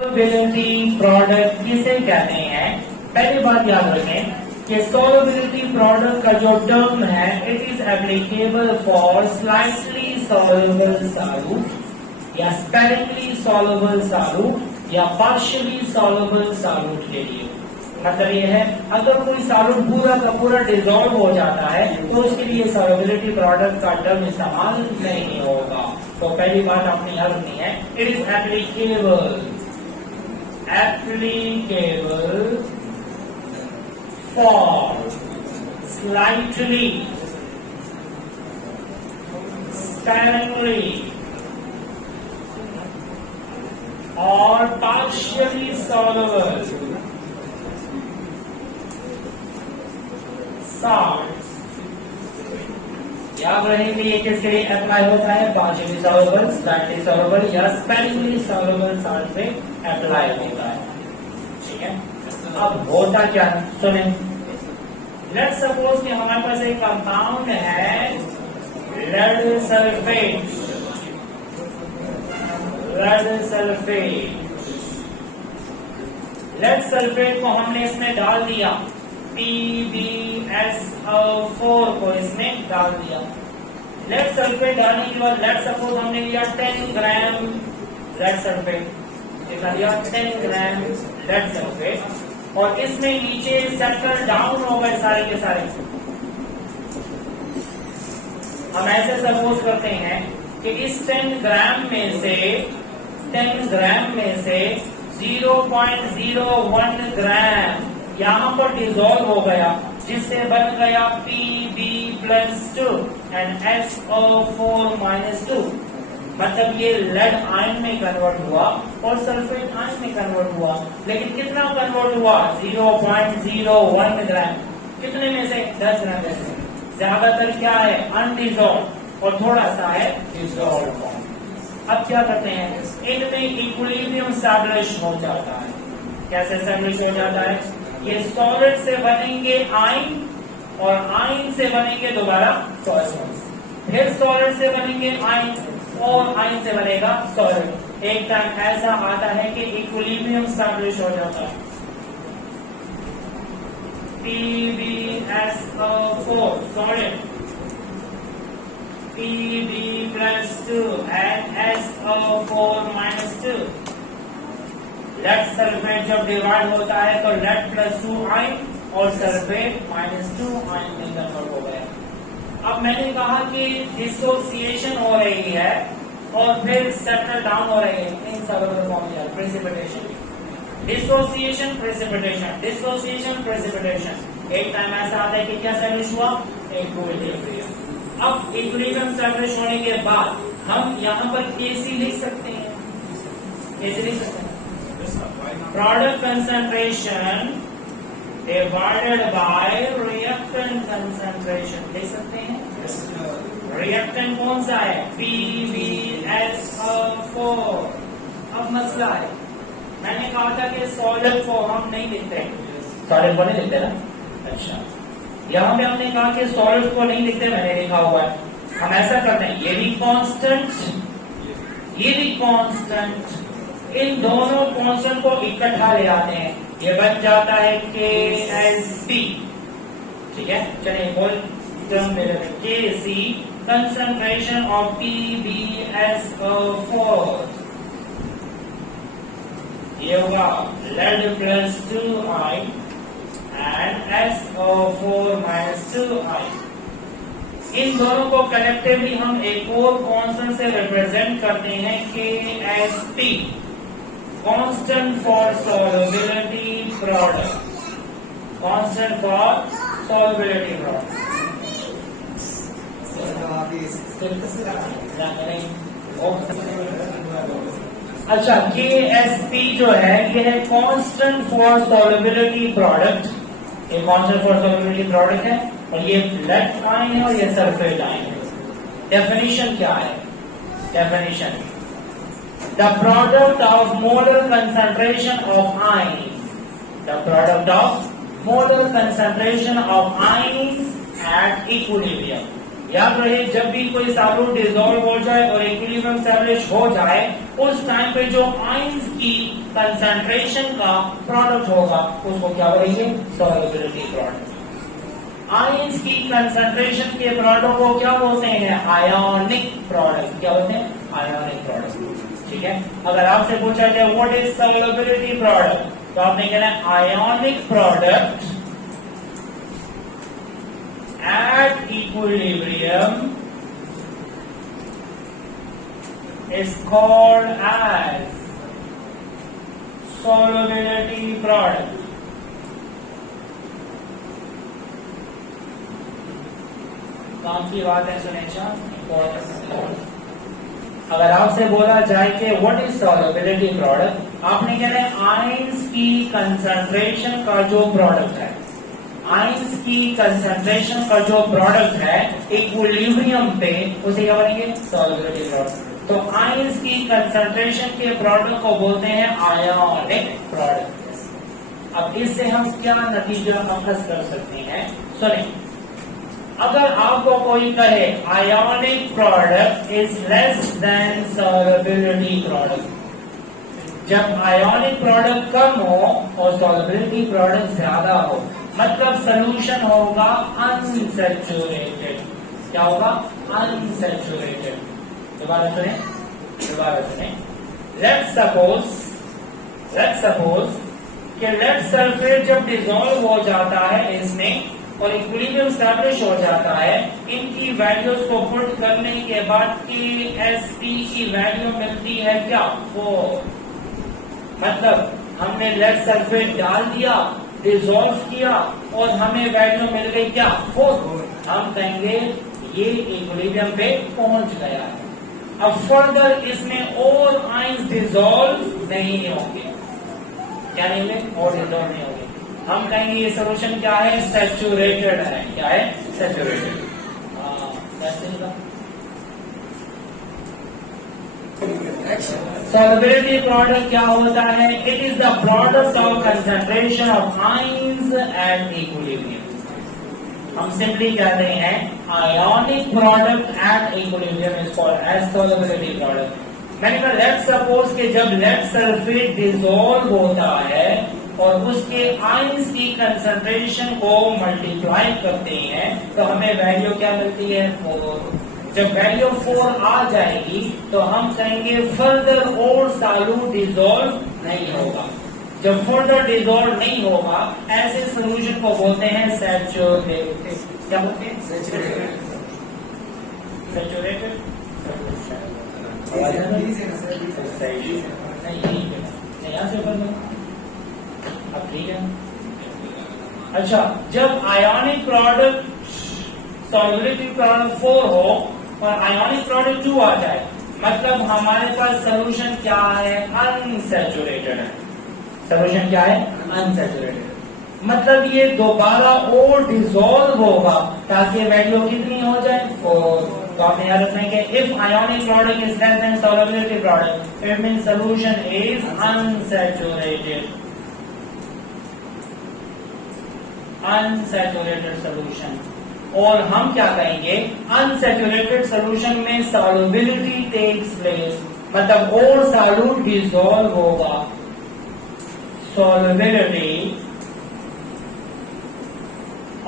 Solubility product किसे कहते हैं? पहली बात याद रखें कि सॉल्युबिलिटी प्रोडक्ट का जो टर्म है it is applicable for slightly soluble solute या स्पेरिंगली सॉल्युबल सॉल्यूट या पार्शियली सॉल्युबल सॉल्यूट के लिए। मतलब ये है अगर कोई सॉल्यूट पूरा का पूरा डिसॉल्व हो जाता है तो उसके लिए सॉल्युबिलिटी प्रोडक्ट का टर्म इस्तेमाल नहीं होगा। तो पहली बात आपने याद रखनी है, it is applicable for slightly, sparingly or partially soluble salts। याद रहेंगे ये किसके लिए अप्लाई होता है? पार्शियली सॉल्युबल, स्लाइटली सॉल्युबल या स्पेरिंगली सॉल्युबल साल्ट पे अप्लाई होता है। ठीक है, अब होता क्या है सुने। लेट्स सपोज कि हमारे पास एक कंपाउंड है लेड सल्फेट। लेड सल्फेट को हमने इसमें डाल दिया, PbSO4 को इसमें डाल दिया। लेड सल्फेट डालने के बाद लेट सपोज हमने लिया 10 ग्राम लेड सल्फेट, कितना लिया? 10 ग्राम लेड सल्फेट, और इसमें नीचे सेटल डाउन हो गए सारे के सारे। हम ऐसे सपोज करते हैं कि इस 10 ग्राम में से 0.01 ग्राम यहां पर डिसॉल्व हो गया, जिससे बन गया Pb+2 एंड SO4-2। मतलब ये लेड आयन में कन्वर्ट हुआ और सल्फेट आयन में कन्वर्ट हुआ। लेकिन कितना कन्वर्ट हुआ? 0.01 ग्राम। कितने में से? 10 ग्राम में से। ज्यादातर क्या है? अनडिसॉल्व, और थोड़ा सा है डिसॉल्व। अब क्या करते हैं, इनमें इक्विलिब्रियम एस्टैब्लिश हो जाता है। कैसे एस्टैब्लिश हो जाता है? ये सॉलिड से बनेंगे आयन, और आयन से बनेंगे दोबारा सॉलिड, फिर सॉलिड से बनेंगे आयन, और आयन से बनेगा सॉलिड। एक टाइम ऐसा आता है कि इक्विलिब्रियम एस्टैब्लिश हो जाता है। PbSO4 solid, Pb+2 and SO4-2। Lead sulphate जब डिवाइड होता है तो लेड+2 आयन और सल्फेट -2 आयन में कन्वर्ट हो गया। अब मैंने कहा कि डिसोसिएशन हो रही है और फिर सेटल डाउन हो रही है इन सॉल्युबल फॉर्म में। Precipitation, dissociation, precipitation, dissociation, precipitation. एक टाइम ऐसा आता है कि क्या एस्टैब्लिश हुआ? इक्विलिब्रियम। अब इक्विलिब्रियम एस्टैब्लिश होने के बाद हम यहाँ पर Kc लिख सकते हैं। कैसे लिख सकते हैं? Product concentration divided by reactant concentration लिख सकते हैं। रिएक्टेंट कौन सा है? PbSO4। अब मसला है, मैंने कहा था कि सॉलिड को हम नहीं लिखते, सॉलिड को नहीं लिखते ना। अच्छा, यहाँ पे हमने कहा कि सॉलिड को नहीं लिखते, मैंने लिखा हुआ है। हम ऐसा करते हैं, ये भी कांस्टेंट, ये भी कांस्टेंट, इन दोनों कांस्टेंट को इकट्ठा ले आते हैं, ये बन जाता है Ksp। ठीक है, चलिए बोल टर्म में रखें, Kc कंसंट्रेशन ऑफ PbSO4, ये होगा lead+2 ion and SO4-2 ion. इन दोनों को कलेक्टिवली हम एक और कांस्टेंट से रिप्रेजेंट करते हैं, Ksp, constant for solubility product, constant for solubility product. अच्छा, Ksp जो है ये है कांस्टेंट फॉर सॉल्युबिलिटी प्रोडक्ट, ये कांस्टेंट फॉर सॉल्युबिलिटी प्रोडक्ट है, और ये लेड आयन है और ये सल्फेट आयन है। डेफिनेशन क्या है? Definition, the product of molar concentration of ions, the product of molar concentration of ions at equilibrium, याद रहे जब भी कोई सॉल्यूट डिसॉल्व हो जाए और इक्विलिब्रियम एस्टैब्लिश हो जाए उस टाइम पे जो आयंस की कंसंट्रेशन का प्रोडक्ट होगा उसको क्या बोलेंगे? Solubility product. आयंस की कंसंट्रेशन के प्रोडक्ट को क्या बोलते हैं? Ionic product. क्या बोलते हैं? Ionic product. ठीक है, अगर आपसे पूछा जाए व्हाट इज सॉल्युबिलिटी प्रोडक्ट तो आपने कहना है ionic product at equilibrium is called as solubility product. काम की बात है सुनेशा। अगर आपसे बोला जाए कि व्हाट इज सॉल्युबिलिटी प्रोडक्ट, आपने कहना है आयंस की कंसंट्रेशन का जो प्रोडक्ट है, आयंस की कंसंट्रेशन का जो प्रोडक्ट है इक्विलिब्रियम पे उसे क्या बोलेंगे? Solubility product. तो आयंस की कंसंट्रेशन के प्रोडक्ट को बोलते हैं आयोनिक प्रोडक्ट। अब इससे हम क्या नतीजा अखज़ कर सकते हैं? सुनिए, अगर आपको कोई कहे ionic product is less than solubility product, जब आयोनिक प्रोडक्ट कम हो और सॉल्युबिलिटी प्रोडक्ट ज्यादा हो मतलब सोल्यूशन होगा अनसैचुरेटेड। क्या होगा? अनसैचुरेटेड। दोबारा सुने। लेट्स सपोज कि लेड सल्फेट जब डिसॉल्व हो जाता है इसमें और इक्विलिब्रियम एस्टैब्लिश हो जाता है, इनकी वैल्यूज को पुट करने के बाद KSP की वैल्यू मिलती है क्या? 4। मतलब हमने लेड सल्फेट डाल दिया, डिसॉल्व किया और हमें वैल्यू मिल गई क्या? 4। हम कहेंगे ये इक्विलिब्रियम पे पहुंच गया है। अब फर्दर इसमें और आयंस डिसॉल्व नहीं होंगे। क्या नहीं होंगे? और डिसॉल्व नहीं होंगे। हम कहेंगे ये सोल्यूशन क्या है? सैचुरेटेड है। क्या है? सैचुरेटेड। सॉल्युबिलिटी प्रोडक्ट क्या होता है? It is the product of concentration of ions at equilibrium. हम सिंपली कहते हैं ionic product at equilibrium is called as solubility product. मैंने कहा लेट्स सपोज कि जब लेड सल्फेट डिसॉल्व होता है और उसके आयंस की कंसंट्रेशन को मल्टीप्लाई करते हैं तो हमें वैल्यू क्या मिलती है? 4। जब वैल्यू 4 आ जाएगी तो हम कहेंगे फर्दर और सॉल्यूट डिसॉल्व नहीं होगा। जब फर्दर डिसॉल्व नहीं होगा ऐसे सोल्यूशन को बोलते हैं सैचुरेटेड। क्या बोलते हैं? सैचुरेटेड। यहाँ से अब ठीक है। अच्छा, जब आयोनिक प्रोडक्ट सॉल्युबिलिटी प्रोडक्ट 4 हो और आयोनिक प्रोडक्ट 2 आ जाए मतलब हमारे पास सोल्यूशन क्या है? अनसैचुरेटेड है। सोल्यूशन क्या है? अनसैचुरेटेड। मतलब ये दोबारा और डिसॉल्व होगा ताकि वैल्यू कितनी हो जाए? 4। तो आपने याद रखना है कि if ionic product is less than solubility product it means solution is unsaturated. Unsaturated solution. और हम क्या कहेंगे? अनसैचुरेटेड सोल्यूशन में सॉल्युबिलिटी टेक्स प्लेस मतलब और सॉल्यूट डिसॉल्व होगा। सॉल्युबिलिटी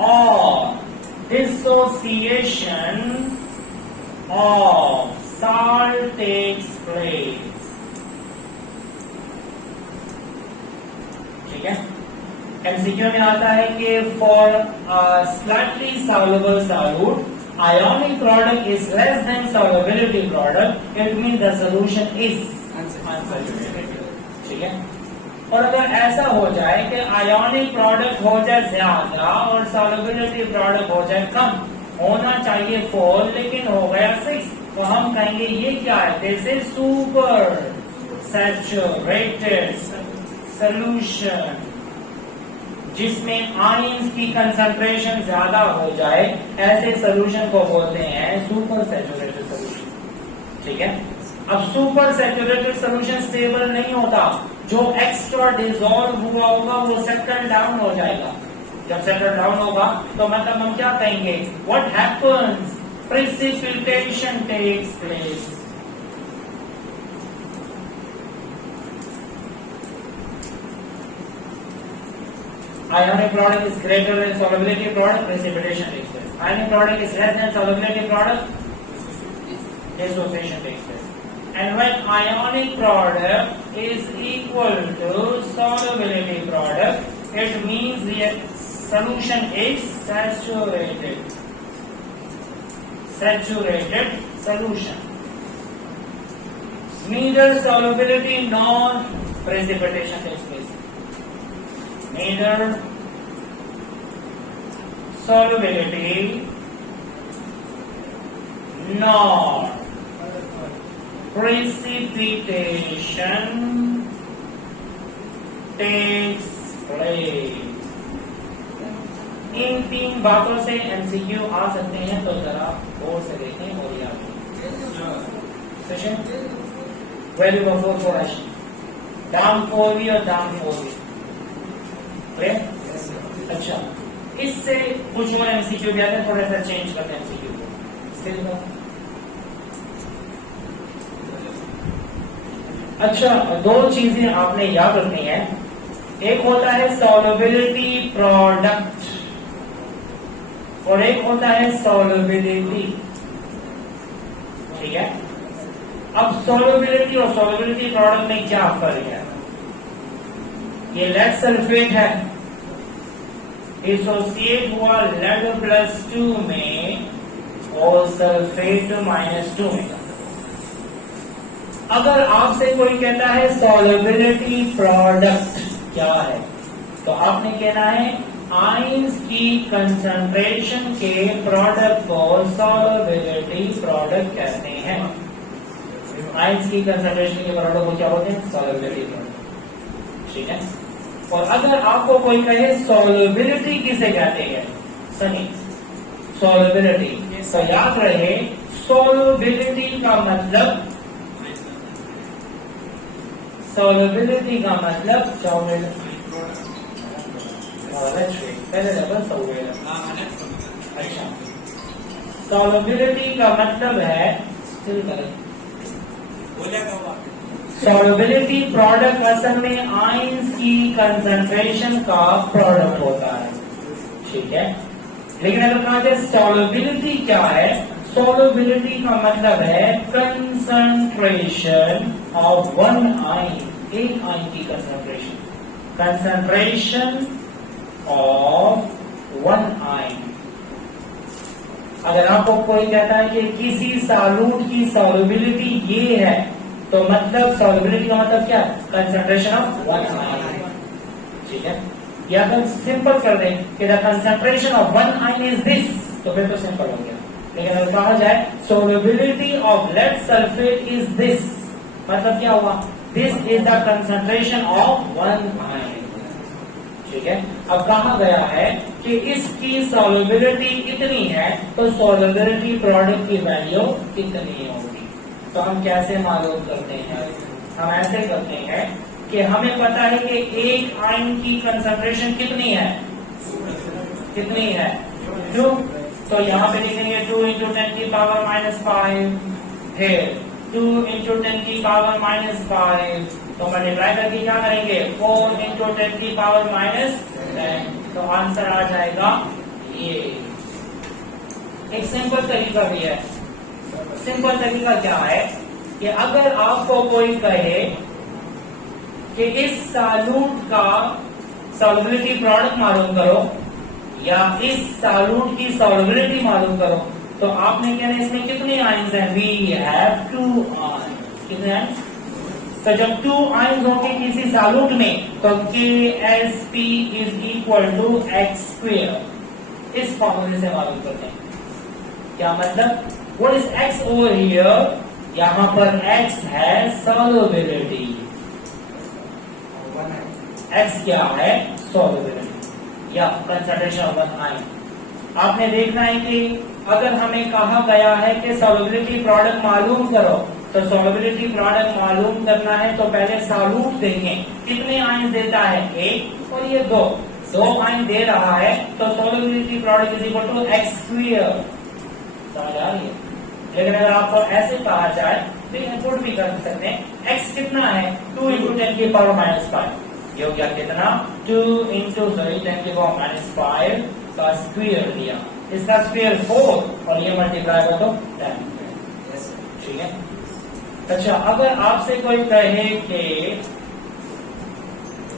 और dissociation of salt takes place। ठीक है, एमसीक्यू में आता है कि for slightly soluble solute ionic product is less than solubility product it mean the solution is unsaturated. ठीक है, और अगर ऐसा हो जाए कि आयोनिक प्रोडक्ट हो जाए ज्यादा और सॉल्युबिलिटी प्रोडक्ट हो जाए कम, होना चाहिए 4 लेकिन हो गया 6, तो हम कहेंगे ये क्या है? This is super saturated solution. जिसमें आयंस की कंसंट्रेशन ज्यादा हो जाए ऐसे सॉल्यूशन को बोलते हैं सुपर सैचुरेटेड सॉल्यूशन। ठीक है, अब सुपर सैचुरेटेड सॉल्यूशन स्टेबल नहीं होता, जो एक्स्ट्रा डिसॉल्व हुआ होगा वो सेटल डाउन हो जाएगा। जब सेटल डाउन होगा तो मतलब हम क्या कहेंगे? What happens precipitation takes place. Ionic product is greater than solubility product, precipitation takes place. Ionic product is less than solubility product, dissociation takes place. And when ionic product is equal to solubility product, it means the solution is saturated. Saturated solution. Neither solubility nor precipitation takes place. Neither solubility nor precipitation takes place. इन तीन बातों से MCQ आ सकते हैं, तो जरा गौर से देखें और याद session value of 4 down 4v और डाउन 4v क्लियर। अच्छा, इससे कुछ और एमसीक्यू भी आते हैं, थोड़ा सा चेंज करते हैं एमसीक्यू को। अच्छा, दो चीजें आपने याद रखनी है। एक होता है सॉल्युबिलिटी प्रोडक्ट और एक होता है सॉल्युबिलिटी। ठीक है, अब सॉल्युबिलिटी और सॉल्युबिलिटी प्रोडक्ट में क्या फर्क है? ये लेड सल्फेट है, एसोसिएट हुआ लेड +2 में और सल्फेट -2 में। अगर आपसे कोई कहता है सॉल्युबिलिटी प्रोडक्ट क्या है, तो आपने कहना है आयंस की कंसंट्रेशन के प्रोडक्ट को सॉल्युबिलिटी प्रोडक्ट कहते हैं। आयंस की कंसंट्रेशन के प्रोडक्ट को क्या बोलते हैं? Solubility product. ठीक है, और अगर आपको कोई कहे सॉल्युबिलिटी किसे कहते हैं, सनी सॉल्युबिलिटी, तो याद रहे सॉल्युबिलिटी का मतलब पहले अच्छा, सॉल्युबिलिटी का मतलब है सॉल्युबिलिटी प्रोडक्ट असल में आयंस की कंसंट्रेशन का प्रोडक्ट होता है। ठीक है, लेकिन अगर कहा जाए सॉल्युबिलिटी क्या है, सॉल्युबिलिटी का मतलब है कंसंट्रेशन ऑफ वन आयन, एक आयन की concentration, concentration of one ion. अगर आपको कोई कहता है कि किसी सॉल्यूट की सॉल्युबिलिटी ये है, तो मतलब सॉल्युबिलिटी का मतलब क्या? Concentration of one ion. ठीक है, या अगर सिंपल कर दें कि the concentration of one ion is this, तो फिर तो सिंपल हो गया। लेकिन अगर कहा जाए solubility of lead sulfate is this, मतलब क्या हुआ? This is the concentration of one ion। ठीक है, अब कहा गया है कि इसकी solubility इतनी है, तो solubility प्रोडक्ट की वैल्यू कितनी होगी? तो हम कैसे मालूम करते हैं? हम ऐसे करते हैं कि हमें पता है कि एक आयन की कंसंट्रेशन कितनी है, कितनी है 2, तो यहाँ पे लिखेंगे 2 × 10⁻⁵, फिर 2 × 10⁻⁵, तो मल्टीप्लाई करके क्या करेंगे 4 × 10⁻⁻, तो आंसर आ जाएगा ये। एक सिंपल तरीका भी है। सिंपल तरीका क्या है कि अगर आपको कोई कहे कि इस सॉल्यूट का सॉल्युबिलिटी प्रोडक्ट मालूम करो या इस सॉल्यूट की सॉल्युबिलिटी मालूम करो, तो आपने कहना इसमें कितने आयंस हैं? We have 2 ions. कितने आयंस? तो जब 2 आयंस होंगे किसी सॉल्यूट में, तो KSP = x²। इस फॉर्मूले से मालूम करते हैं। क्या मतलब? What is x over here? यहां पर x है सॉल्युबिलिटी, x क्या है? सॉल्युबिलिटी या कंसंट्रेशन ऑफ वन आयन। आपने देखना है कि अगर हमें कहा गया है कि सॉल्युबिलिटी प्रोडक्ट मालूम करो, तो सॉल्युबिलिटी प्रोडक्ट मालूम करना है तो पहले सॉल्यूट देखें कितने आयन देता है, 1 और ये 2 आयन दे रहा है, तो सॉल्युबिलिटी प्रोडक्ट = x²। समझ आ रही है? लेकिन अगर आपको ऐसे कहा जाए तो इनपुट भी कर सकते हैं। x कितना है 2 इंटू 10 की पावर माइनस 5, ये हो गया कितना 2 इंटू 10 की पावर माइनस 5 का स्क्वायर लिया, इसका स्क्वायर 4 और ये मल्टीप्लाई कर दो 10। ठीक है। अच्छा, अगर आपसे कोई कहे कि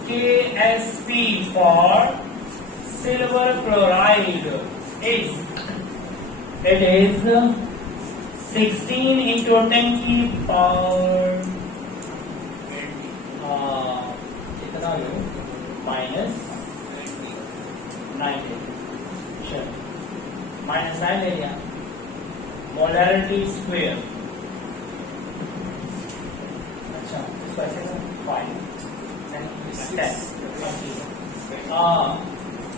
KSP for silver chloride it is 16 into 10 की पावर कितना लो माइनस 90, माइनस 9 ले लिया, मोलैरिटी स्क्वायर। अच्छा, इसको ऐसे 5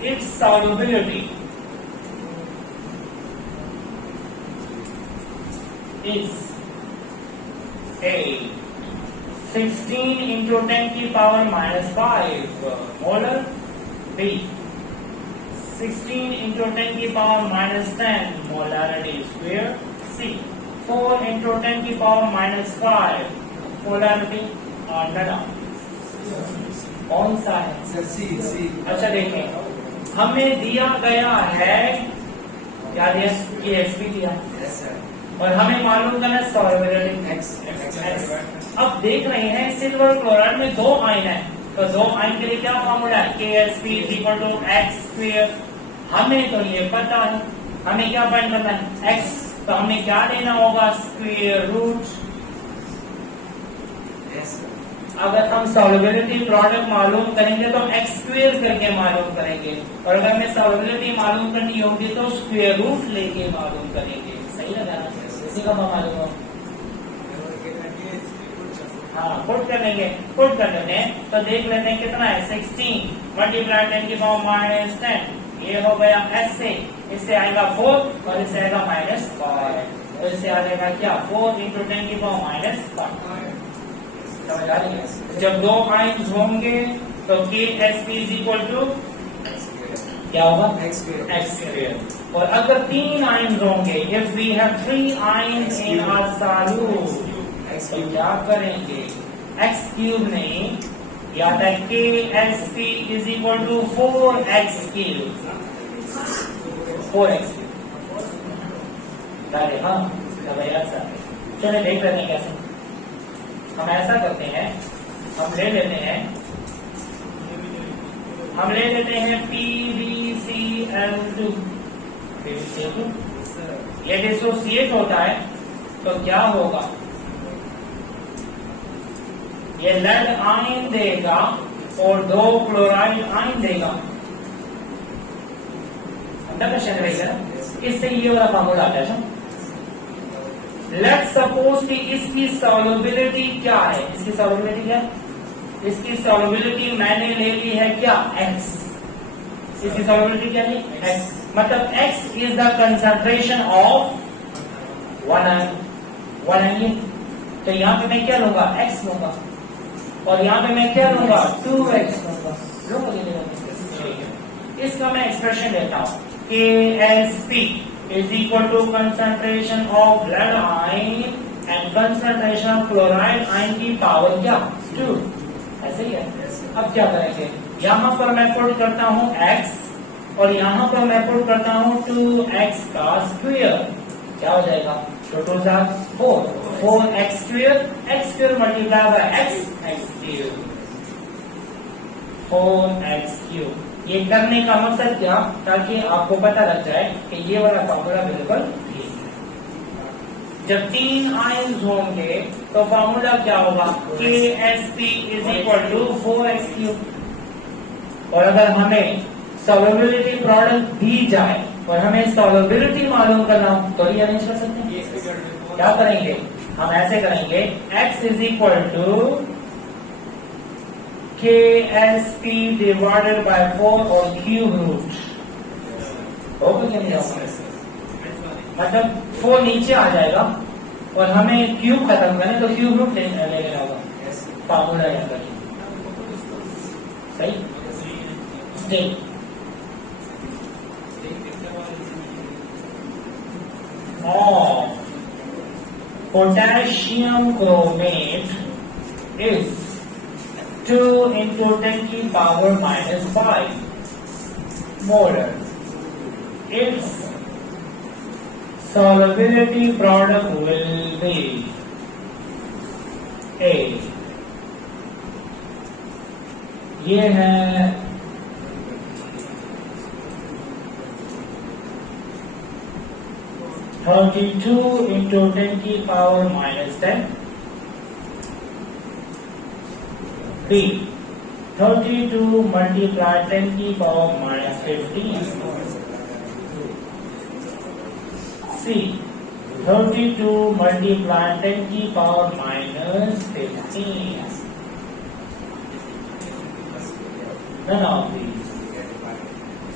its solubility is a 16 into 10 की power minus 5 molar, B 16 into 10 की power minus 10 molarity square, C 4 into 10 की पावर माइनस 5 मोलैरिटी नडा। कौन सा है? सी। अच्छा देखें, हमें दिया गया है क्या दिया? KSP दिया और हमें मालूम करना है सॉल्युबिलिटी x। अब देख रहे हैं सिल्वर क्लोराइड में 2 आयन है, तो 2 आयन के लिए क्या फॉर्मूला है? KSP = x²। हमें तो ये पता है, हमें क्या फाइंड करना है? x, तो हमें क्या लेना होगा? Square root. अगर हम सॉल्युबिलिटी प्रोडक्ट मालूम करेंगे तो x² करके मालूम करेंगे, और अगर हमें सॉल्युबिलिटी मालूम करनी होगी तो स्क्वायर रूट लेके मालूम करेंगे। सही लगा ना? इसी का मालूम हो। हाँ, पुट कर लेंगे। पुट कर लेते हैं तो देख लेते हैं कितना है 16 मल्टीप्लाई 10 की पावर माइनस 10, ये हो गया ऐसे, इससे आएगा 4 और इससे आएगा माइनस 5, तो इससे आ जाएगा क्या 4 इंटू 10 की पावर माइनस 5। समझ आ रही है? जब 2 आयन्स होंगे तो KSP = क्या होगा? x²। और अगर 3 आयन्स होंगे, if we have 3 ions in our solute, तो क्या करेंगे? x³ नहीं, या था KSP = 4x³। 4x³। हाँ, चलिए देख लेते हैं कैसे। हम ऐसा करते हैं, हम ले लेते हैं PbCl2। ये डिसोसिएट होता है तो क्या होगा? ये लेड आयन देगा और 2 क्लोराइड आयन देगा। अंदर क्वेश्चन रहेगा, इससे ये वाला फॉर्मूला आता है। लेट्स सपोज कि इसकी सॉल्युबिलिटी क्या है? इसकी सॉल्युबिलिटी क्या है? इसकी सॉल्युबिलिटी मैंने ले ली है क्या? x। इसकी सॉल्युबिलिटी क्या है? x। मतलब x is the concentration of 1 ion. तो यहाँ पे मैं क्या लूंगा? x लूंगा, और यहाँ पे मैं क्या लूंगा? 2x लूंगा। इसका मैं एक्सप्रेशन लेता हूँ, KSP = concentration of lead ion and concentration of chloride ion की पावर क्या? 2। ऐसे ही है। अब क्या करेंगे? यहाँ पर मैं पुट करता हूँ x और यहाँ पर मैं पुट करता हूँ 2x का स्क्वायर। क्या हो जाएगा? तो 2 4, 4x², x² multiply by x3, 4x3। ये करने का मकसद क्या? ताकि आपको पता लग जाए कि ये वाला फॉर्मूला बिल्कुल ठीक है। जब 3 आयन्स होंगे तो फॉर्मूला क्या होगा? KSP = 4x³। और अगर हमें सॉल्युबिलिटी प्रोडक्ट दी जाए और हमें सॉल्युबिलिटी मालूम करना तो रीअरेंज कर सकते हैं। क्या करेंगे? हम ऐसे करेंगे, x = KSP / 4 और क्यूब रूट होगा क्या? नहीं होगा। मतलब 4 नीचे आ जाएगा और हमें क्यूब खत्म करना तो क्यूब रूट ले लेना होगा। फॉर्मूला याद रखिए। सही। पोटेशियम क्रोमेट is 2 into 10 की power minus 5 molar. Its solubility product will be A. ये है 32 into 10 की power minus 10. B. 32 multiply 10 की power minus 15. C. 32 multiply 10 की power minus 15. None of these.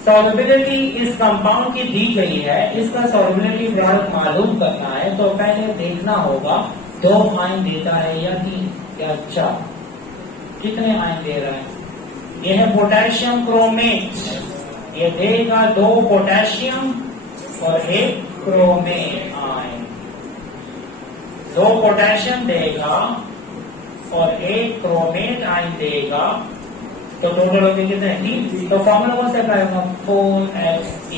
Solubility इस कंपाउंड की दी गई है, इसका solubility प्रोडक्ट मालूम करना है तो पहले देखना होगा 2 आयन देता है या 3 या 4. कितने आयन दे रहा है? ये है पोटेशियम क्रोमेट, ये देगा 2 पोटेशियम और 1 क्रोमेट आयन. 2 पोटेशियम देगा और 1 क्रोमेट आयन देगा, तो टोटल होगी कितने? 3. तो फॉर्मूला कौन सा आएगा? 4x3.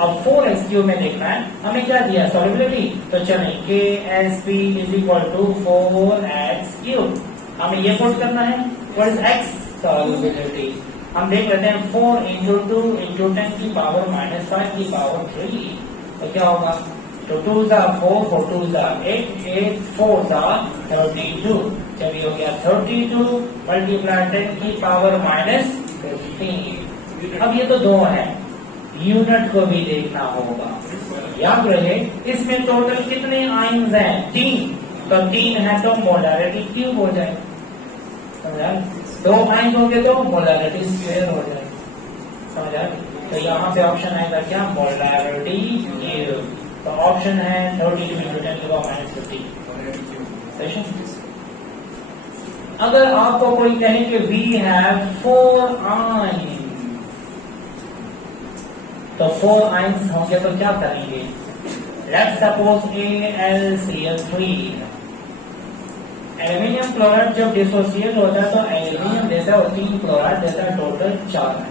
अब 4x3 में देखना है हमें क्या दिया सॉल्युबिलिटी, तो चलें KSP is equal to 4x3. हमें ये पुट करना है. What is x solubility? हम देख लेते हैं 4 into 2 into 10 की पावर minus 5 की पावर 3. तो क्या होगा? तो 2 4 4 2 8 8 4 32. चलिए हो गया 32 मल्टीप्लाई 10 की पावर minus 15. अब ये तो 2 है, यूनिट को भी देखना होगा. याद रहे इसमें टोटल कितने आयन्स हैं? 3. तो 3 है तो मोलारिटी क्यूब हो जाए. समझा? 2 आयन होंगे तो मोलारिटी स्क्वायर हो जाए. समझा? तो यहाँ पे ऑप्शन आएगा क्या? Molarity cube. तो ऑप्शन है 32 into 10 की पावर minus 15. अगर आपको कोई कहे कि वी हैव 4 आयन, तो 4 आयन्स होंगे तो क्या करेंगे? Let's suppose AlCl3. Aluminium chloride जब डिसोसिएट होता है तो एल्यूमिनियम देता है और 3 क्लोराइड देता है, टोटल 4 है.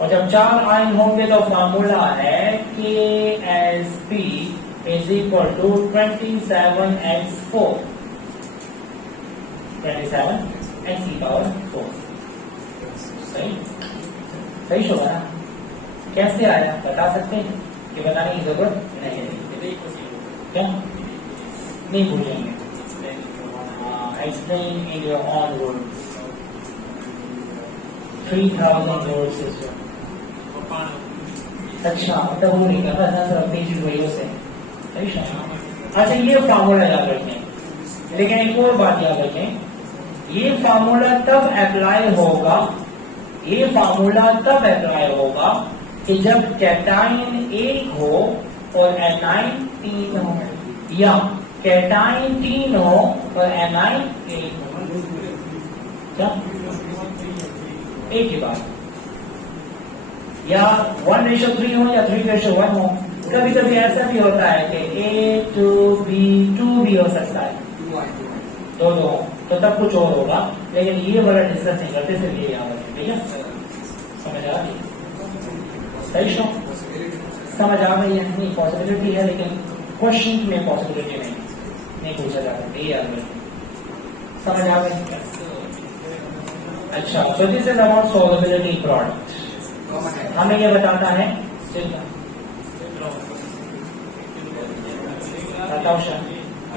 और जब 4 आयन होंगे तो फॉर्मूला है KSP is equal to 27x4. 27x की पावर 4. सही सही होगा ना? कैसे आया बता सकते हैं कि बताने की जरूरत नहीं है. क्या नहीं भूलेंगे? Explain in your own words. 3000 words is your. अच्छा मतलब वो नहीं करता था सर अपनी चीज वही से. अच्छा ये फार्मूला याद रखें, लेकिन एक और बात याद रखें, ये फार्मूला तब अप्लाई होगा, ये फार्मूला तब अप्लाई होगा कि जब कैटाइन 1 हो और एनाइन 3 हो, या कैटाइन 3 हो और एनाइन 1 हो. क्या एक ही बात? या 1:3 हो या 3:1 हो. कभी कभी ऐसा भी होता है कि A to B 2 भी हो सकता है, 2 हो तो तब कुछ और होगा, लेकिन ये वाला डिस्कस नहीं करते, सिर्फ ये याद रखें. ठीक है? समझ आ गई? सही शो समझ आ गई है? नहीं पॉसिबिलिटी है लेकिन क्वेश्चन में पॉसिबिलिटी नहीं पूछा जा सकता. ये याद रखें. समझ आ गई? अच्छा, so this is about solubility product. हमें ये बताता है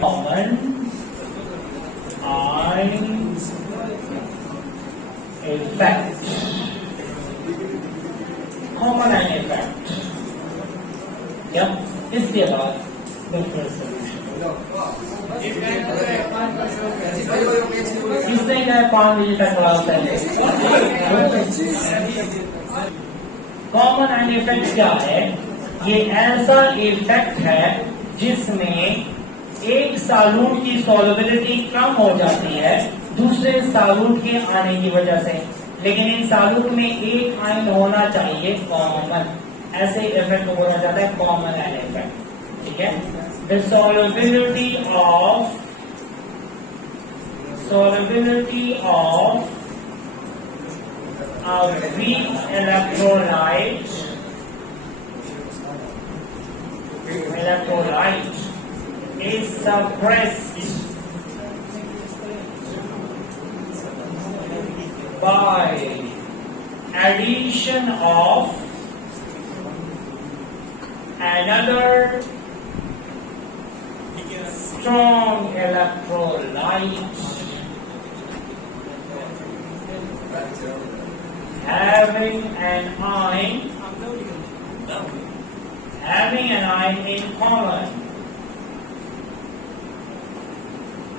common ion effect. Common ion effect. क्या? इसके बाद different solution. किसने कहा 5 बजे तक क्लास चले? कॉमन आयन इफेक्ट क्या है? ये ऐसा इफेक्ट है जिसमें एक सॉल्यूट की सॉल्युबिलिटी कम हो जाती है दूसरे सॉल्यूट के आने की वजह से, लेकिन इन सॉल्यूट में एक आयन होना चाहिए कॉमन. ऐसे इफेक्ट को बोला जाता है कॉमन आयन इफेक्ट. ठीक है? the solubility of a weak electrolyte is suppressed by addition of another strong electrolyte having an ion in common.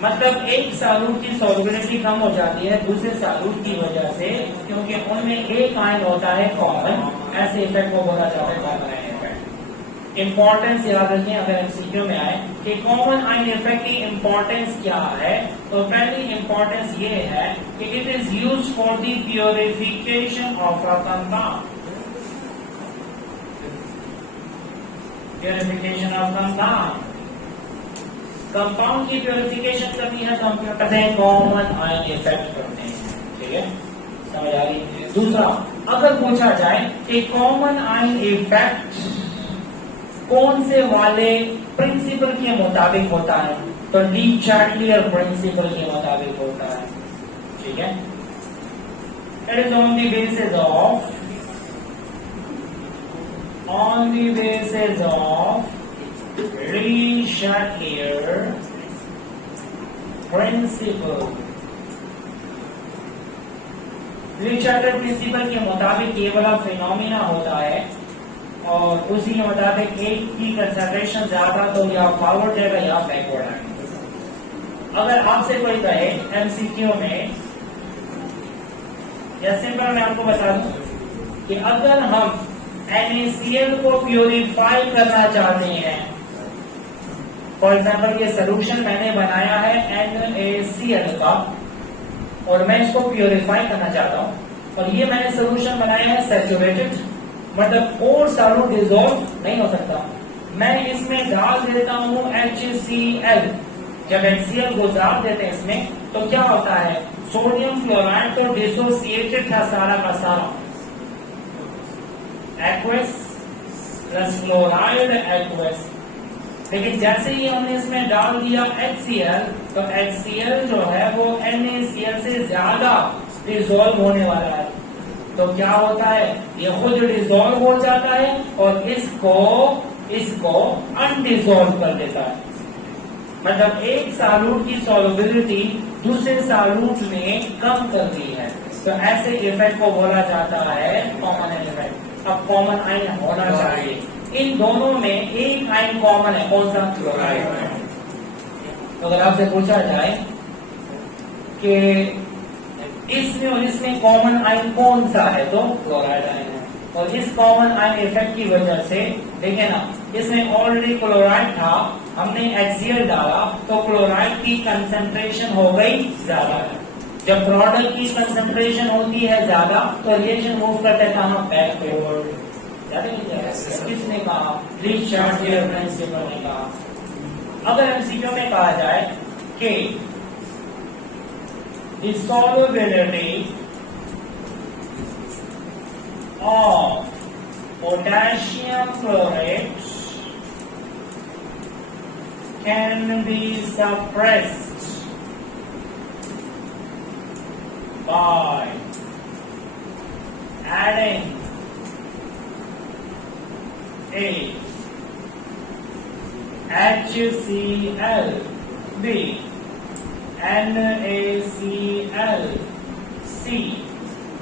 मतलब एक सालूट की सॉल्युबिलिटी कम हो जाती है दूसरे सालूट की वजह से, क्योंकि उनमें एक आयन होता है कॉमन। ऐसे इफेक्ट को बोला जाता है कॉमन आयन इफेक्ट। इंपॉर्टेंस याद रखिए अगर एमसीक्यू में आए कि कॉमन आयन इफेक्ट की इंपॉर्टेंस क्या है, तो पहली इंपॉर्टेंस ये है कि it is use for the purification of a compound. Purification of compound की प्योरिफिकेशन करनी है तो हम क्या करते हैं, कॉमन आयन इफेक्ट करते हैं। ठीक है, समझ आ रही। दूसरा, अगर पूछा जाए कि कॉमन आयन इफेक्ट कौन से वाले प्रिंसिपल के मुताबिक होता है, तो डी चार्टलियर प्रिंसिपल के मुताबिक होता है। ठीक है, it is on the basis of de Chatelier principle. De Chatelier principle के मुताबिक ये वाला फिनोमिना होता है और उसी के मुताबिक एक की कंसंट्रेशन ज्यादा तो या फॉरवर्ड जाएगा या बैकवर्ड आएगा। अगर आपसे कोई कहे एमसीक्यू में, जैसे मैं आपको बता दूं कि अगर हम NaCl को प्योरीफाई करना चाहते हैं, फॉर एग्जाम्पल ये सोल्यूशन मैंने बनाया है NaCl का और मैं इसको प्योरीफाई करना चाहता हूं, और ये मैंने सोल्यूशन बनाया है सैचुरेटेड, मतलब और सॉल्यूट डिसॉल्व नहीं हो सकता। मैं इसमें डाल देता हूं HCl। जब HCl गुजार देते हैं इसमें तो क्या होता है, सोडियम क्लोराइड तो डिसोसिएटेड था सारा का सारा, एक्वस प्लस क्लोराइड एक्वस। लेकिन जैसे ही हमने इसमें डाल दिया HCl तो HCl जो है वो NaCl से ज्यादा डिसॉल्व होने वाला है। तो क्या होता है, ये खुद डिसॉल्व हो जाता है और इसको अनडिसॉल्व कर देता है। मतलब एक सॉल्यूट की सॉल्युबिलिटी दूसरे सॉल्यूट में कम कर दी है, तो ऐसे इफेक्ट को बोला जाता है कॉमन आयन इफेक्ट। अब कॉमन आयन होना चाहिए, इन दोनों में एक आयन कॉमन है, कौन सा, क्लोराइड। तो अगर आपसे पूछा जाए कि इसमें और इसमें कॉमन आयन कौन सा है, तो क्लोराइड आयन है। और इस कॉमन आयन इफेक्ट की वजह से देखिए ना, इसमें ऑलरेडी क्लोराइड था, हमने HCl डाला तो क्लोराइड की कंसंट्रेशन हो गई ज्यादा। जब प्रोडक्ट की कंसंट्रेशन होती है ज्यादा तो रिएक्शन मूव करता है कहां, बैकवर्ड। किसने कहा, डी-चार्टलियर प्रिंसिपल ने कहा। अगर एमसीक्यू में कहा जाए कि the solubility of potassium chlorate can be suppressed by adding A HCl, B NaCl, C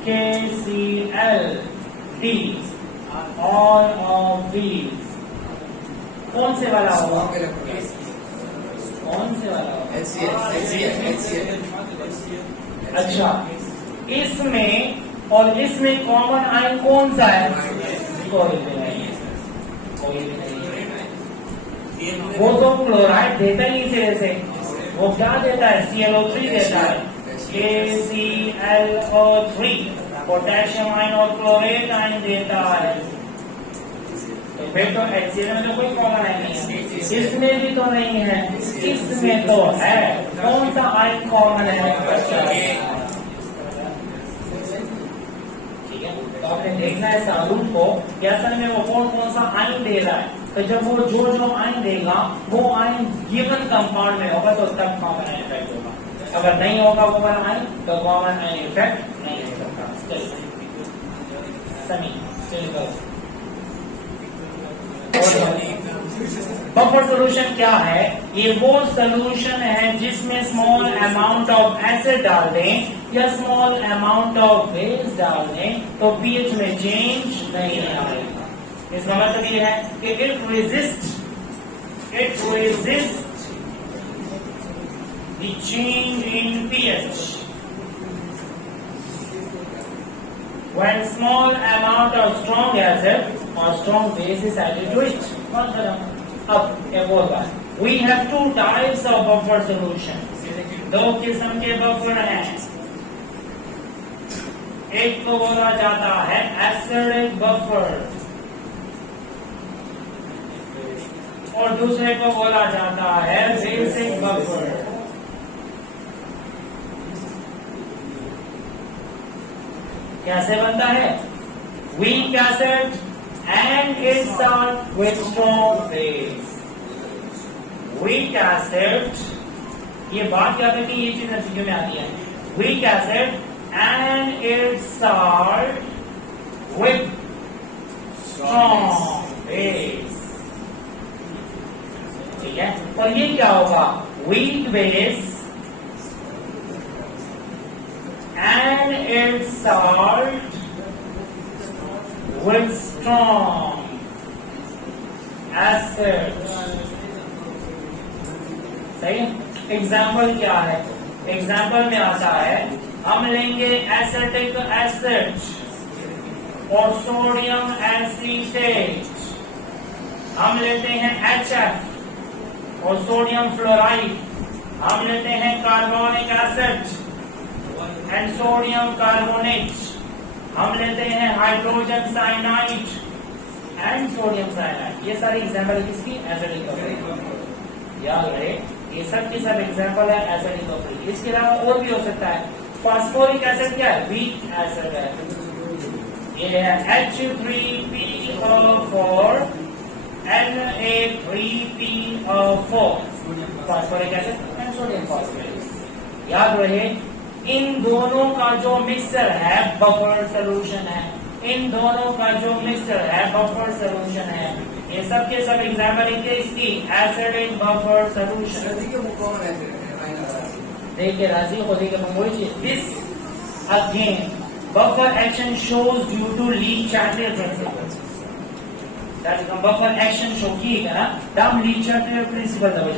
KCl, D all of these। कौन से वाला होगा, कौन से वाला होगा, अच्छा, इसमें और इसमें कॉमन आयन कौन सा है, कोई भी नहीं है, कोई भी नहीं है। वो तो क्लोराइड देता ही इसे, ऐसे वो क्या देता है, ClO3 देता है, KClO3 पोटेशियम आयन और क्लोरेट आयन देता है। तो तो फिर तो HCl में तो कोई कॉमन आयन नहीं है, इसमें भी तो नहीं है, इसमें तो है। कौन सा आयन कॉमन है? ठीक है, तो आपने देखना है सालून को कि असल में वो कौन सा आयन दे रहा है। तो जब वो जो आयन देगा वो आयन गिवन कंपाउंड में होगा तो तब कॉमन आयन इफेक्ट होगा। अगर नहीं होगा वो वाला आयन तो कॉमन आयन इफेक्ट नहीं हो सकता। बफर सोल्यूशन क्या है? ये वो सोल्यूशन है जिसमें स्मॉल अमाउंट ऑफ एसिड डाल दें या स्मॉल अमाउंट ऑफ बेस डाल दें तो पीएच में चेंज नहीं आएगा। इसका मतलब ये है कि it resist the change in pH when small amount of strong acid or strong base is added to it. अब एक और बात, we have two types of buffer solution. दो किस्म के बफर हैं। एक को बोला जाता है एसिडिक बफर और दूसरे को बोला जाता है बेसिक बफर। कैसे बनता है? Weak acid and it's salt with strong base. Weak acid, ये बात क्या करती है, ये चीज एमसीक्यू में आती है। Weak acid and it's salt with strong base. ठीक है, और ये क्या होगा? Weak base and its salt with strong acid। सही है? एग्जाम्पल क्या है? एग्जाम्पल में आता है, हम लेंगे एसिटिक एसिड और सोडियम एसीटेट, हम लेते हैं HF और सोडियम फ्लोराइड, हम लेते हैं carbonic acid and sodium carbonate, हम लेते हैं hydrogen cyanide and sodium cyanide. ये सारे एग्जाम्पल है किसकी? Acidic buffer. याद रहे, ये सब के सब एग्जाम्पल है एसिडिक बफर। इसके अलावा और भी हो सकता है। फास्फोरिक एसिड क्या है? वीक एसिड है। ये है H3PO4 Na3PO4 phosphoric acid and sodium phosphate. याद रहे, इन दोनों का जो मिक्सचर है बफर सोल्यूशन है। इन दोनों का जो मिक्सचर है बफर सोल्यूशन है। ये सब के सब एग्जाम्पल है इसकी एसिडिक बफर सोल्यूशन। देखिए राजी को देखिए, this again buffer action shows due to Le Chatelier principle. Buffer action show किएगा ना, दम ली चैटलियर प्रिंसिपल दबे।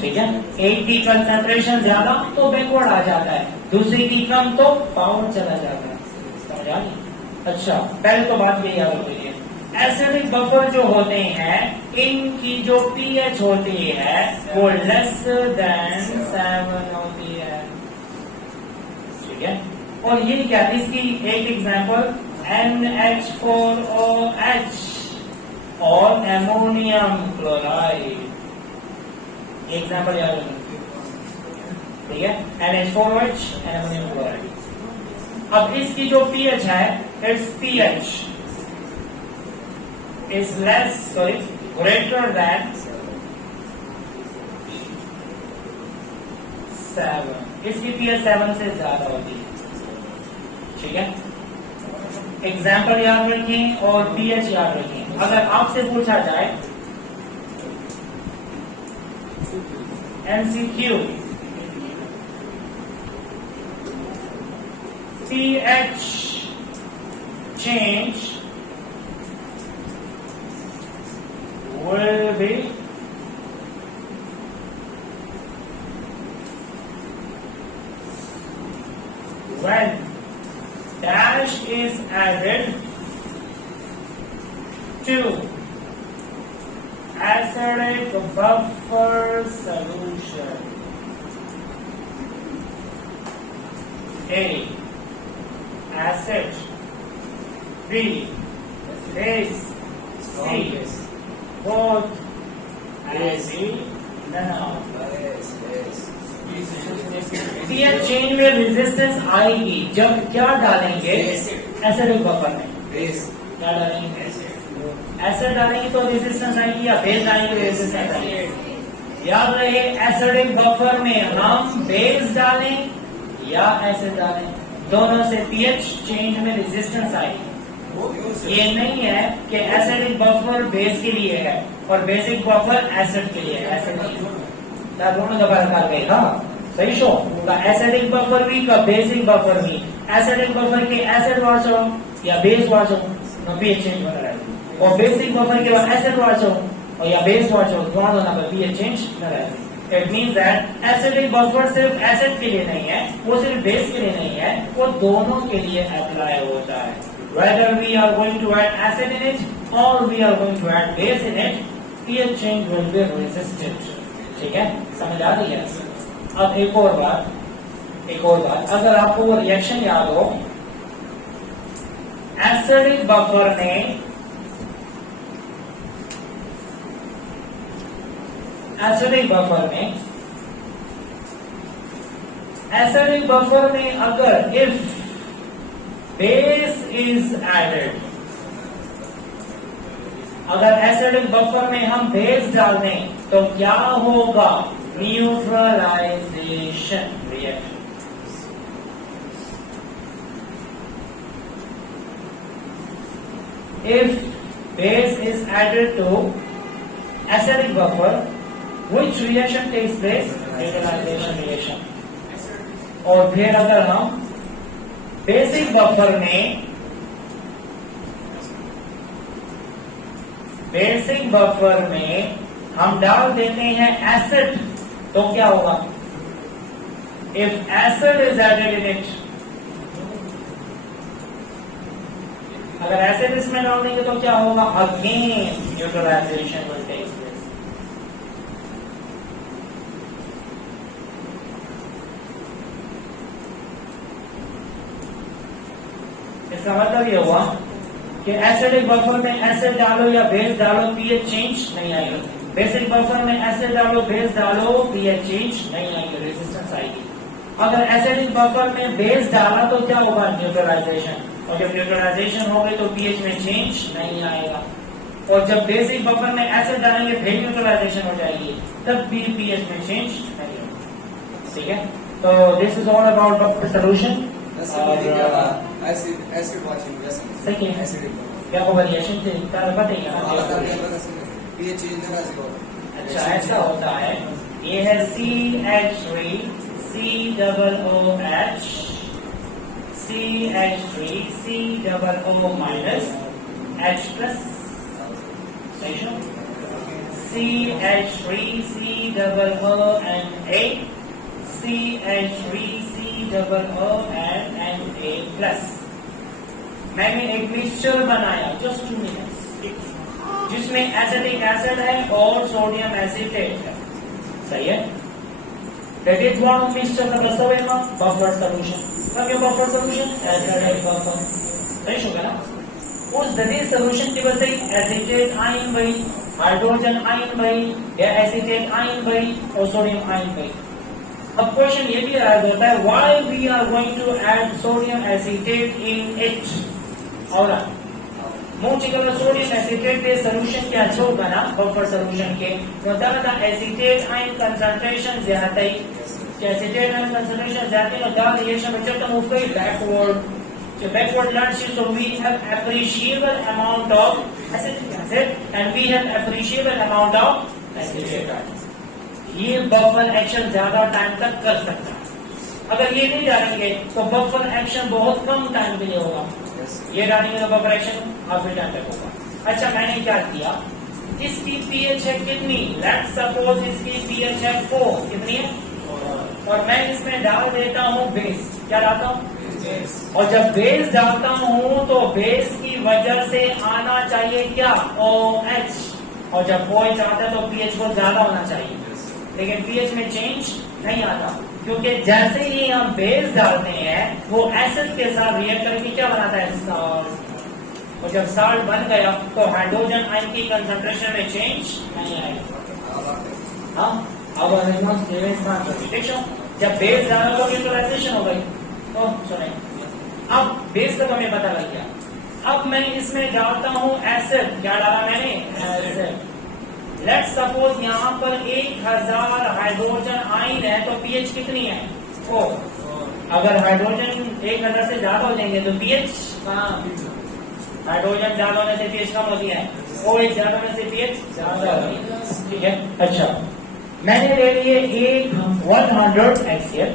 ठीक है, एक की कंसंट्रेशन ज्यादा तो बैकवर्ड आ जाता है, दूसरी की कम तो पावर चला जाता है। समझ आ गई? अच्छा, पहले तो बात यही याद रखिए, एसिडिक बफर जो होते हैं इनकी जो पीएच होती है वो लेस देन 7 होती है। ठीक है, और ये क्या, इसकी एक एग्जांपल NH4OH और एमोनियम क्लोराइड। एग्जाम्पल याद रखिए। ठीक है, NH4OH एमोनियम क्लोराइड। अब इसकी जो पीएच है, it's pH is greater than 7। इसकी पीएच 7 से ज्यादा होती है। ठीक है, एग्जाम्पल याद रखिए और पीएच याद रखिए। अगर आपसे पूछा जाए MCQ, pH change will be when dash is added to acidic buffer solution. A. Acid. B. Base. C. Fourth acid. pH change में रेजिस्टेंस आएगी जब क्या डालेंगे एसिडिक बफर में। क्या डालेंगे? एसिड डालेंगे तो रेजिस्टेंस आएगी या बेस डालेंगे रेजिस्टेंस आएगी। याद रहे एसिडिक बफर में हम बेस डालें या एसिड डालें, दोनों से पीएच चेंज में रेजिस्टेंस आएगी। ये नहीं है कि एसिडिक बफर बेस के लिए है और बेसिक बफर एसिड के लिए है, ऐसे नहीं। दोनों दफा कर गए हाँ सही शो का एसिडिक बफर भी का बेसिक बफर भी एसिडिक बफर के एसिड वाचो या बेस वाचो तो पीएच चेंज होता है और बेसिक बफर के बाद एसिड वाचो और या बेस वाचो दोनों ना पीएच चेंज न रहती। It means that acidic buffer सिर्फ एसिड के लिए नहीं है, वो सिर्फ बेस के लिए नहीं है, वो दोनों के लिए अप्लाई होता है। whether we are going to add acid in it or we are going to add base in it, pH change will be resistant। ठीक है, समझ आ रही है? अब एक और बात, अगर आपको वो रिएक्शन याद हो, एसिडिक बफर में अगर इफ बेस इज एडेड, अगर एसिडिक बफर में हम बेस डाल दें तो क्या होगा? Neutralisation reaction. If base is added to acidic buffer, which reaction takes place? Neutralization reaction। और फिर अगर हम बेसिक बफर में हम डाल देते हैं एसिड तो क्या होगा? If acid is added in it, अगर एसिड इसमें डाल देंगे तो क्या होगा? Again neutralisation will take place. इसका मतलब ये हुआ कि एसिडिक बफर में एसिड डालो या बेस डालो पीएच चेंज नहीं आएगा, बेसिक बफर में एसिड डालो बेस डालो पीएच चेंज नहीं आएगी, रेजिस्टेंस आएगी। अगर एसिडिक बफर में बेस डाला तो क्या होगा? न्यूट्रलाइजेशन, और जब न्यूट्रलाइजेशन हो गई तो पीएच में चेंज नहीं आएगा। और जब बेसिक बफर में एसिड डालेंगे फिर न्यूट्रलाइजेशन हो जाएगी, तब भी पीएच में चेंज नहीं होगा। ठीक है, तो this is all about buffer solution. क्या होगा रिएक्शन से बताइए। अच्छा ऐसा होता है, ये है CH3 COOH CH3 COO minus H plus CH3 COONA CH3 COO and Na plus। मैंने एक मिक्सचर बनाया जस्ट 2 मिनट्स जिसमें एसिटिक एसिड है और सोडियम एसिटेट है, सही है। That is one mixture का बसवेगा बफर सॉल्यूशन। अब ये बफर सॉल्यूशन एसिडिक बफर सही होगा ना। उस दलील सॉल्यूशन की वजह से एसिटेट आयन बनी, हाइड्रोजन आयन बनी या एसिटेट आयन बनी और सोडियम आयन बनी। अब क्वेश्चन ये भी राइज होता है, why we are going to add sodium acetate in it. और मोटिकल सोडियम एसिटेट पे सॉल्यूशन क्या होगा ना बफर सॉल्यूशन के मतलब एसिटेट आयन कंसंट्रेशन ज्यादा ही, एसिटेट आयन कंसंट्रेशन ज्यादा है और रिएक्शन में जब मूव करी backward large, so we have appreciable amount of acetic acid and we have appreciable amount of acetate ion। ये बफर एक्शन ज्यादा टाइम तक कर सकता है। अगर ये नहीं डालेंगे तो बफर एक्शन बहुत कम टाइम के लिए होगा, ये डालेंगे तो बफर एक्शन काफी टाइम तक होगा। अच्छा मैंने क्या किया, इसकी पीएच है कितनी, लेट्स सपोज इसकी पीएच है 4, कितनी है, और मैं इसमें डाल देता हूँ बेस। क्या डालता हूँ? और जब बेस डालता हूँ तो बेस की वजह से आना चाहिए क्या? OH, और जब OH आता है तो पीएच को ज्यादा होना चाहिए, लेकिन पीएच में चेंज नहीं आता क्योंकि जैसे ही हम बेस डालते हैं वो एसिड के साथ रिएक्ट करके क्या बनाता है? सॉल्ट। और जब साल्ट बन गया तो हाइड्रोजन आयन की कंसंट्रेशन में चेंज नहीं आएगा। हाँ, अब जब बेस डाला तो न्यूट्रलाइजेशन हो गई। तो सुने, अब बेस का तो हमें पता लग गया। अब मैं इसमें डालता हूं एसिड। क्या डाला मैंने? एसिड। लेट्स सपोज यहाँ पर 1000 हाइड्रोजन आयन है तो पीएच कितनी है? 4। अगर हाइड्रोजन 1000 से ज्यादा हो जाएंगे तो पीएच हाइड्रोजन ज्यादा होने से पीएच कम होती है, OH ज्यादा होने से पीएच ज्यादा होती है। ठीक है, अच्छा मैंने ले लिए 100 HCl।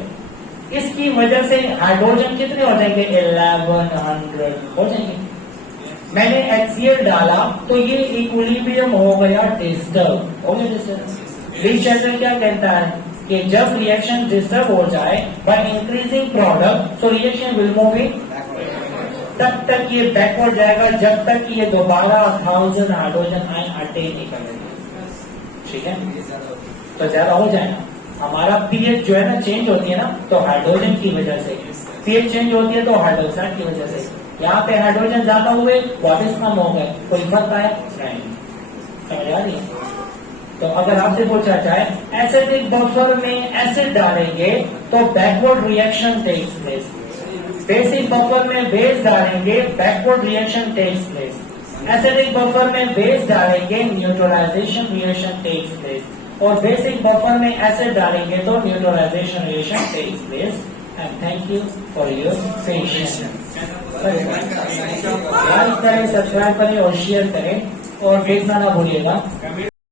इसकी वजह से हाइड्रोजन कितने हो जाएंगे? 1100 हो जाएंगे। मैंने HCl डाला तो ये इक्विलिब्रियम हो गया डिस्टर्ब हो गया। डिस्टर्ब क्या कहता है कि जब रिएक्शन डिस्टर्ब हो जाए बाय इंक्रीजिंग प्रोडक्ट तो रिएक्शन विल मूव इन, तब तक ये बैकवर्ड जाएगा जब तक कि ये दोबारा 1000 हाइड्रोजन आयन अटेन नहीं कर लेंगे। ठीक है, तो ज्यादा हो जाए ना, हमारा पीएच जो है ना चेंज होती है ना, तो हाइड्रोजन की वजह से पीएच चेंज होती है, तो हाइड्रोक्साइड की वजह से। यहाँ पे हाइड्रोजन ज्यादा हुए, वापस कम हो गए, कोई फर्क आए नहीं। समझ आ रही है? तो अगर आपसे पूछा जाए एसिडिक बफर में एसिड डालेंगे तो backward reaction takes place, basic buffer में बेस डालेंगे backward reaction takes place, acidic buffer में बेस डालेंगे न्यूट्रलाइजेशन रिएक्शन टेक्स प्लेस, और बेसिक बफर में एसिड डालेंगे तो neutralisation reaction takes place. And thank you for your patience. Like करें, subscribe करें और शेयर करें, और देखना ना भूलिएगा।